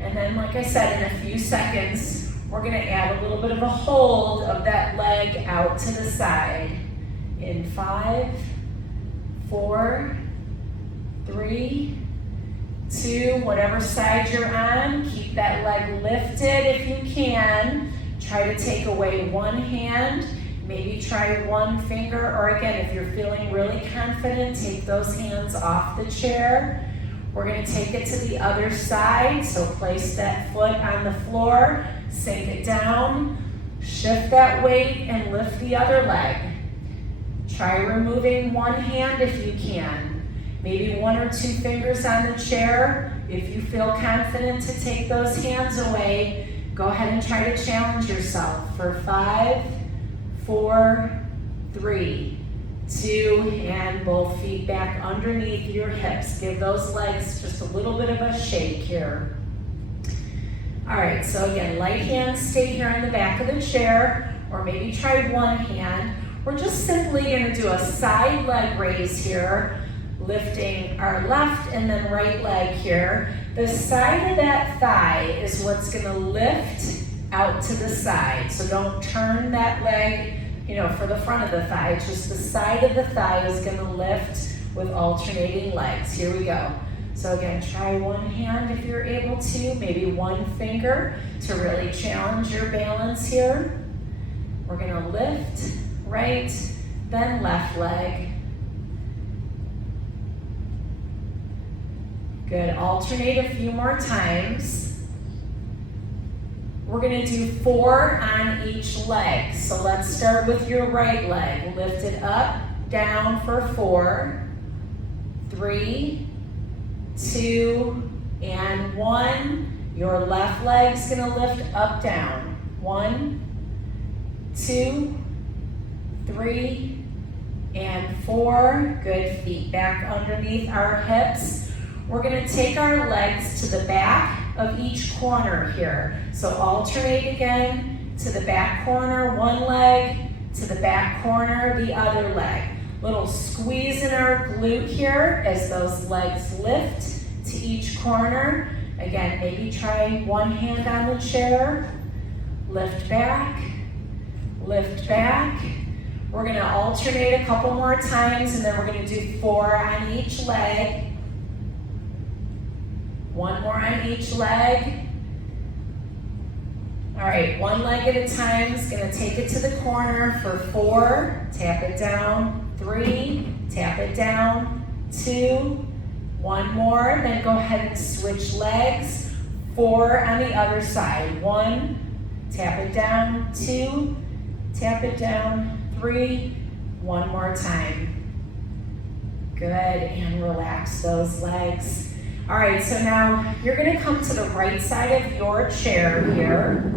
And then, like I said, in a few seconds, we're gonna add a little bit of a hold of that leg out to the side. In 5, 4, 3, 2, whatever side you're on, keep that leg lifted if you can. Try to take away one hand, maybe try one finger, or again, if you're feeling really confident, take those hands off the chair. We're gonna take it to the other side, so place that foot on the floor, sink it down, shift that weight, and lift the other leg. Try removing one hand if you can. Maybe one or two fingers on the chair. If you feel confident to take those hands away, go ahead and try to challenge yourself for 5, 4, 3, 2, and both feet back underneath your hips. Give those legs just a little bit of a shake here. All right, so again, light hands stay here on the back of the chair, or maybe try one hand. We're just simply gonna do a side leg raise here, lifting our left and then right leg here. The side of that thigh is what's gonna lift out to the side. So don't turn that leg, for the front of the thigh. It's just the side of the thigh is gonna lift with alternating legs. Here we go. So again, try one hand if you're able to, maybe one finger to really challenge your balance here. We're gonna lift, right, then left leg. Good, alternate a few more times. We're gonna do 4 on each leg. So let's start with your right leg. Lift it up, down for 4, 3, 2, and 1. Your left leg's gonna lift up, down. 1, 2, 3, and 4. Good, feet back underneath our hips. We're gonna take our legs to the back of each corner here. So alternate again to the back corner, one leg, to the back corner, the other leg. Little squeeze in our glute here as those legs lift to each corner. Again, maybe try one hand on the chair, lift back, lift back. We're gonna alternate a couple more times and then we're gonna do 4 on each leg. One more on each leg. All right, one leg at a time is gonna take it to the corner for 4, tap it down, 3, tap it down, 2, one more, then go ahead and switch legs, 4 on the other side, 1, tap it down, 2, tap it down, 3, one more time. Good, and relax those legs. All right, so now you're gonna come to the right side of your chair here,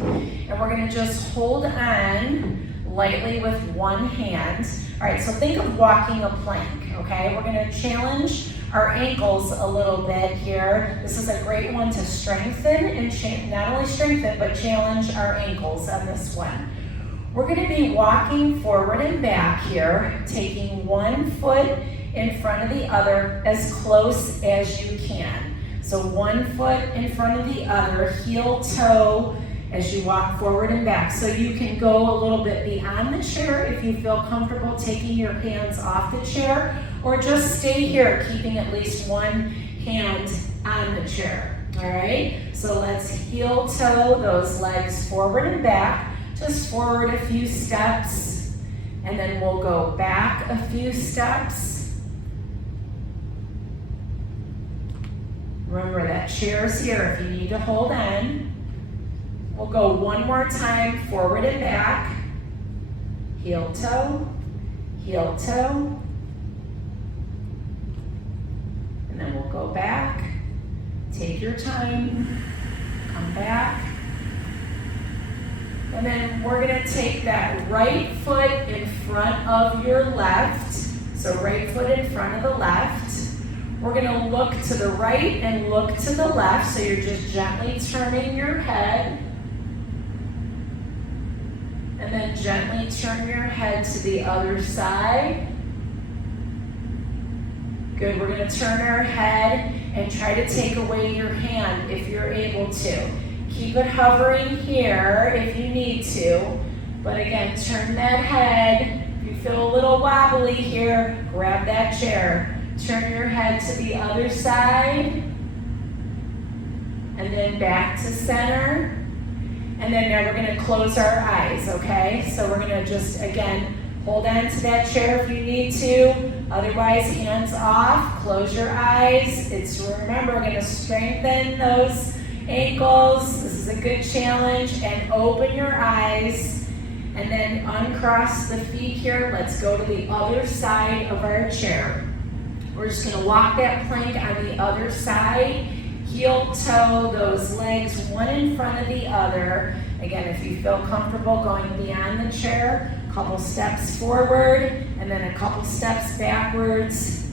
and we're gonna just hold on lightly with one hand. All right, so think of walking a plank, okay? We're gonna challenge our ankles a little bit here. This is a great one to strengthen and not only strengthen, but challenge our ankles on this one. We're going to be walking forward and back here, taking one foot in front of the other as close as you can. So one foot in front of the other, heel toe, as you walk forward and back. So you can go a little bit beyond the chair if you feel comfortable taking your hands off the chair, or just stay here, keeping at least one hand on the chair. All right, so let's heel toe those legs forward and back, just forward a few steps, and then we'll go back a few steps. Remember that chair's here if you need to hold on. We'll go one more time, forward and back, heel toe, and then we'll go back. Take your time, come back. And then we're gonna take that right foot in front of your left. So right foot in front of the left. We're gonna look to the right and look to the left. So you're just gently turning your head. And then gently turn your head to the other side. Good, we're gonna turn our head and try to take away your hand if you're able to. Keep it hovering here if you need to, but again, turn that head. If you feel a little wobbly here, grab that chair. Turn your head to the other side, and then back to center. And then now we're gonna close our eyes, okay? So we're gonna just, again, hold on to that chair if you need to. Otherwise, hands off, close your eyes. Remember, we're gonna strengthen those ankles. This is a good challenge. And open your eyes. And then uncross the feet here. Let's go to the other side of our chair. We're just gonna walk that plank on the other side. Heel toe those legs one in front of the other. Again, if you feel comfortable going beyond the chair, a couple steps forward and then a couple steps backwards.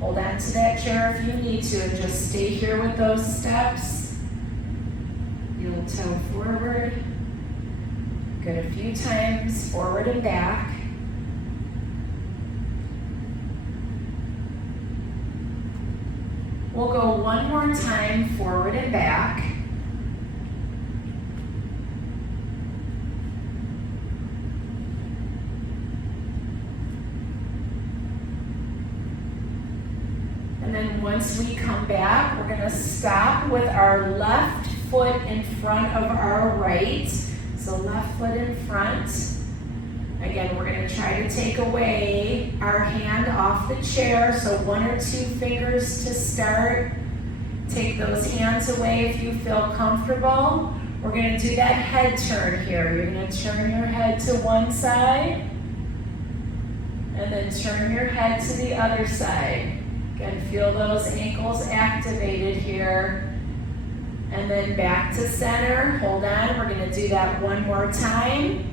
Hold on to that chair if you need to and just stay here with those steps. Heel toe forward. Good, a few times, forward and back. We'll go one more time, forward and back. And then once we come back, we're gonna stop with our left foot in front of our right. So left foot in front. Again, we're gonna try to take away our hand off the chair. So one or two fingers to start. Take those hands away if you feel comfortable. We're gonna do that head turn here. You're gonna turn your head to one side and then turn your head to the other side. Again, feel those ankles activated here. And then back to center. Hold on, we're gonna do that one more time.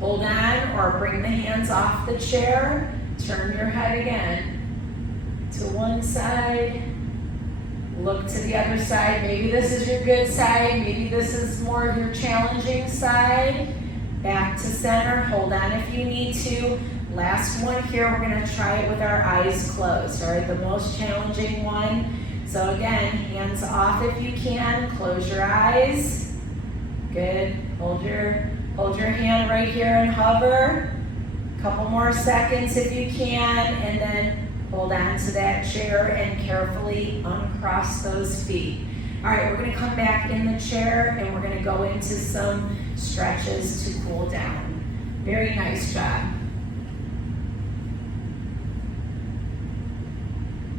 Hold on or bring the hands off the chair. Turn your head again to one side. Look to the other side. Maybe this is your good side. Maybe this is more of your challenging side. Back to center. Hold on if you need to. Last one here, we're gonna try it with our eyes closed, all right? The most challenging one. So again, hands off if you can. Close your eyes. Good. Hold your hand right here and hover. Couple more seconds if you can, and then hold on to that chair and carefully uncross those feet. All right, we're gonna come back in the chair and we're gonna go into some stretches to cool down. Very nice job.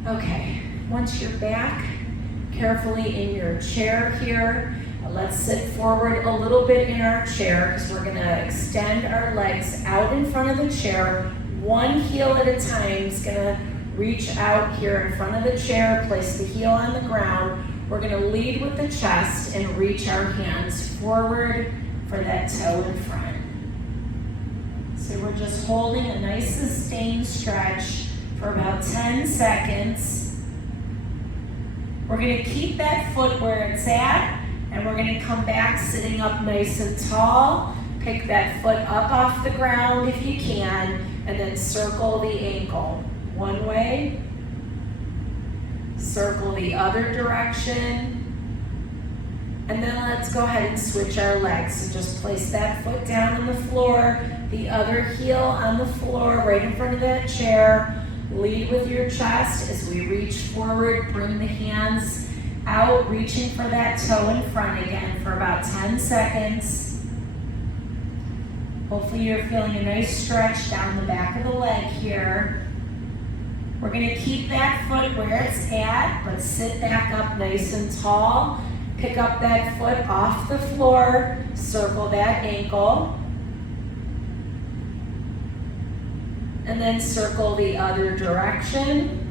Okay, once you're back, carefully in your chair here, let's sit forward a little bit in our chair because we're gonna extend our legs out in front of the chair. One heel at a time is gonna reach out here in front of the chair, place the heel on the ground. We're gonna lead with the chest and reach our hands forward for that toe in front. So we're just holding a nice sustained stretch for about 10 seconds. We're gonna keep that foot where it's at, And we're gonna come back sitting up nice and tall. Pick that foot up off the ground if you can, and then circle the ankle. One way, circle the other direction, and then let's go ahead and switch our legs. So just place that foot down on the floor, the other heel on the floor, right in front of that chair. Lead with your chest as we reach forward, bring the hands out, reaching for that toe in front again for about 10 seconds. Hopefully you're feeling a nice stretch down the back of the leg here. We're gonna keep that foot where it's at, but sit back up nice and tall. Pick up that foot off the floor, circle that ankle, and then circle the other direction.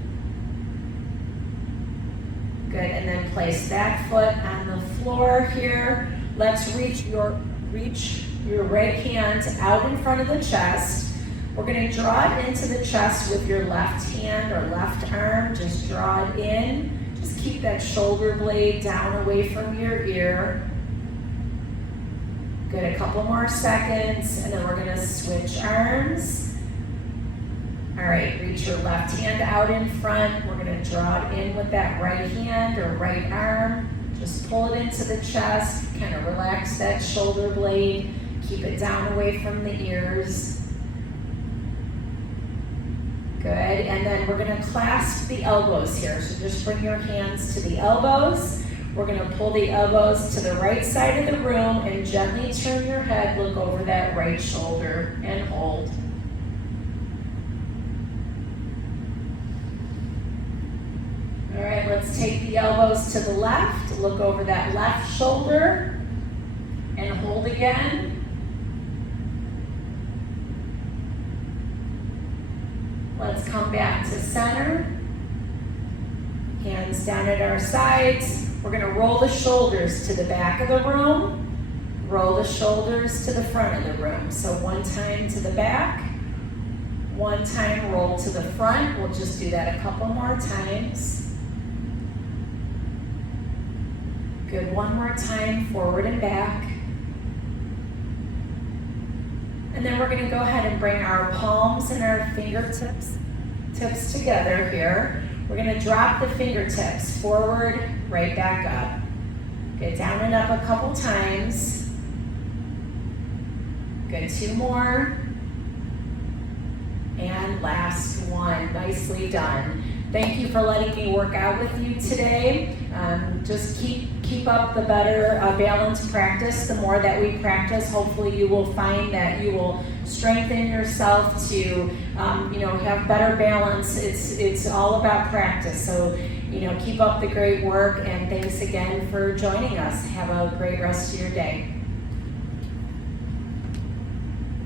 Good, and then place that foot on the floor here. Let's reach your right hand out in front of the chest. We're gonna draw it into the chest with your left hand or left arm. Just draw it in. Just keep that shoulder blade down away from your ear. Good, a couple more seconds, and then we're gonna switch arms. All right, reach your left hand out in front. We're gonna draw it in with that right hand or right arm. Just pull it into the chest, kind of relax that shoulder blade. Keep it down away from the ears. Good, and then we're gonna clasp the elbows here. So just bring your hands to the elbows. We're gonna pull the elbows to the right side of the room and gently turn your head, look over that right shoulder and hold. All right, let's take the elbows to the left, look over that left shoulder and hold again. Let's come back to center. Hands down at our sides. We're gonna roll the shoulders to the back of the room, roll the shoulders to the front of the room. So one time to the back, one time roll to the front. We'll just do that a couple more times. Good, one more time, forward and back. And then we're gonna go ahead and bring our palms and our fingertips together here. We're gonna drop the fingertips forward, right back up. Get down and up a couple times. Good, two more. And last one, nicely done. Thank you for letting me work out with you today. Just keep up the better balance practice. The more that we practice, hopefully you will find that you will strengthen yourself to have better balance. It's all about practice. So keep up the great work, and thanks again for joining us. Have a great rest of your day.